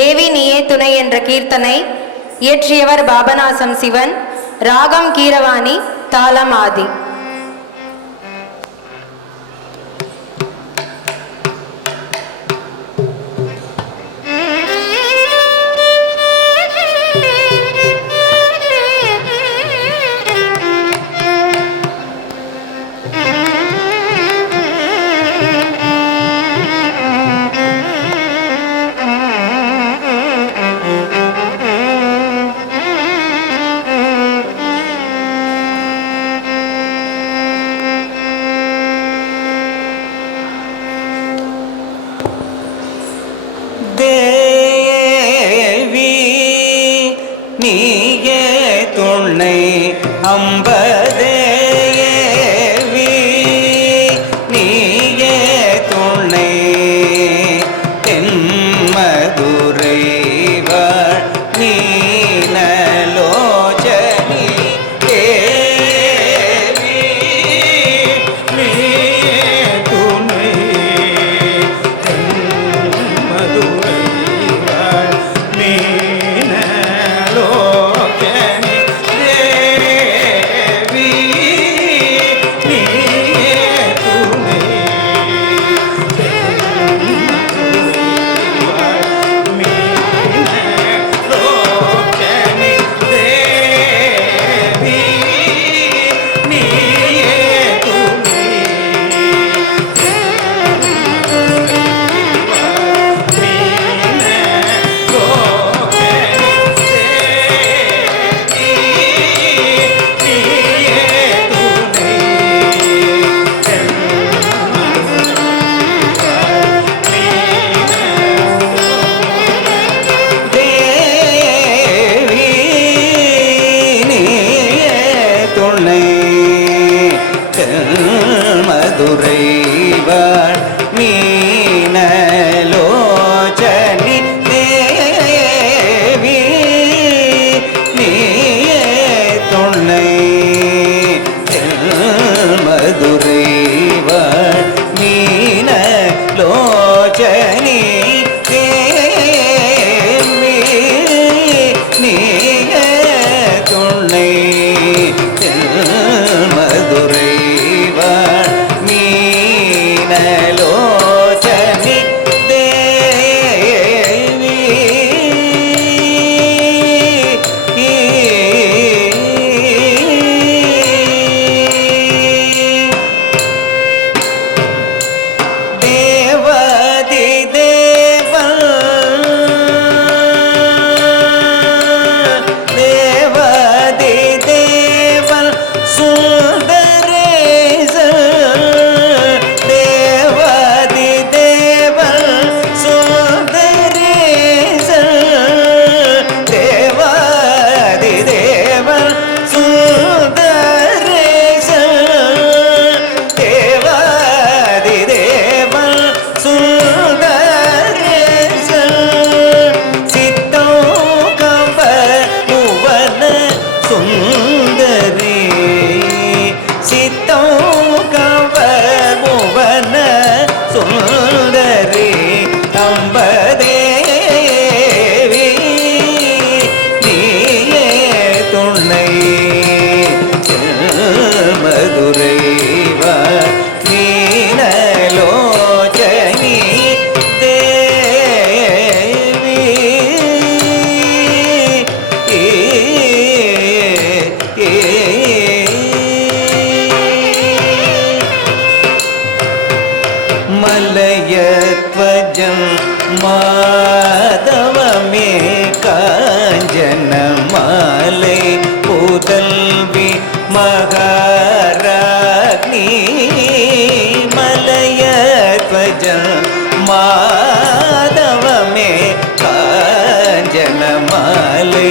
தேவி நீயே துணை என்ற கீர்த்தனை இயற்றியவர் பாபநாசம் சிவன். ராகம் கீரவாணி, தாளம் ஆதி. தேவி நீயே துணை அம்பதேவி நீயே துணை தென்மதுரை வாழ் மீனலோச்சனி தேவி நீயே துணை மதுரை வாழ் மீனலோச்சனி தேவி நீயே துணை மதுரை வாழ் மீனலோச்சனி தேவி நீயே துணை மதுரை மீனலோச்சனி தேவி தேவதி தேவன் தேவதி தேவன் சுந்தரேச சுந்தரி அம்பதேவி நீயே துணை மதுரை வாழ் மீனலோச்சனி தேவி மலயத்வஜம் மாதவமே காஞ்சன மாலை புதல்வி மகாராணி மலயத்வஜம் மாதவமே காஞ்சன மாலை